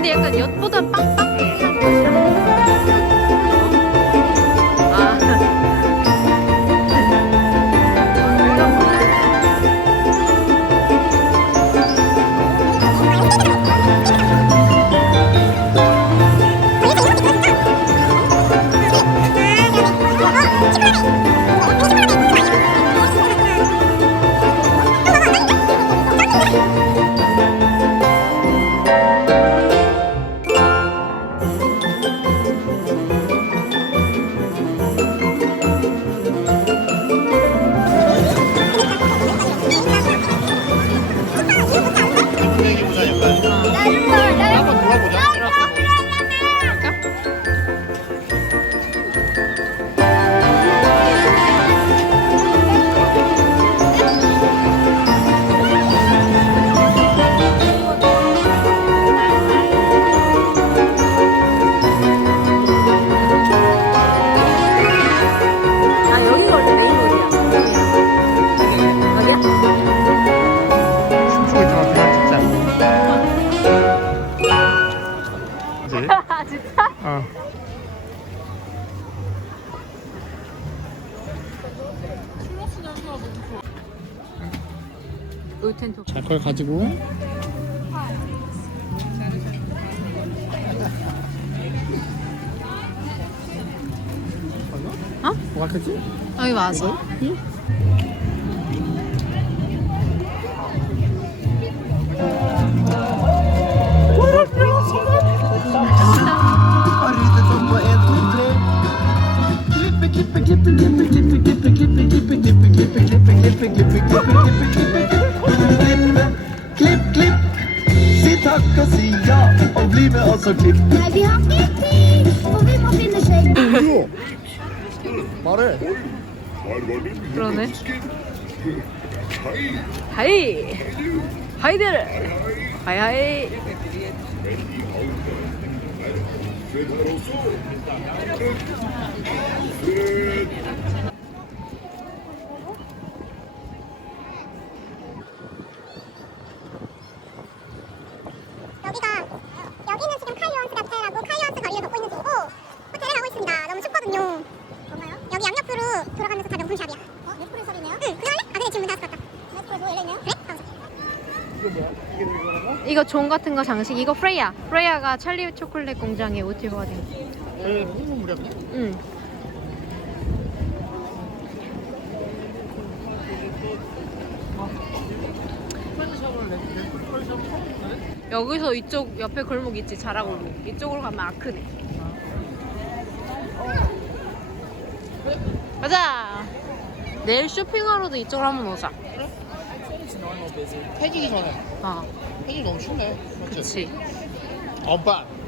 근데 약간 엿보다 빵빵 아. 자, 그걸 가지고 어? 뭐가 지 여기 와서 응? Klipp, klipp, sie tackar sia och blir med oss och klipp. Nej, vi har klippning och vi befinner sig... Var är Ronny. Hej! 여기가 여기는 지금 카이언스 카페라고 카이언스 거리를 걷고 있는 중이고 호텔에 가고 있습니다. 너무 춥거든요. 뭔가요? 여기 양옆으로 돌아가면서 다 명품샵이야. 어? 메트로샵이네요? 응, 그거 할래? 아 근데 지금 문뭐 열려 있네요? 그래? 가보자. 이거 종 같은 거 장식. 이거 프레야. 프레야가 찰리 초콜릿 공장의 모티브가 된. 에, 홍보물이야 그냥? 응. 여기서 이쪽 옆에 골목 있지 자라 골목 이쪽으로 가면 아크네 가자 내일 쇼핑하러도 이쪽으로 한번 오자 해지기 전에. 어 해지기 너무. 맞지? 그치 엄빠.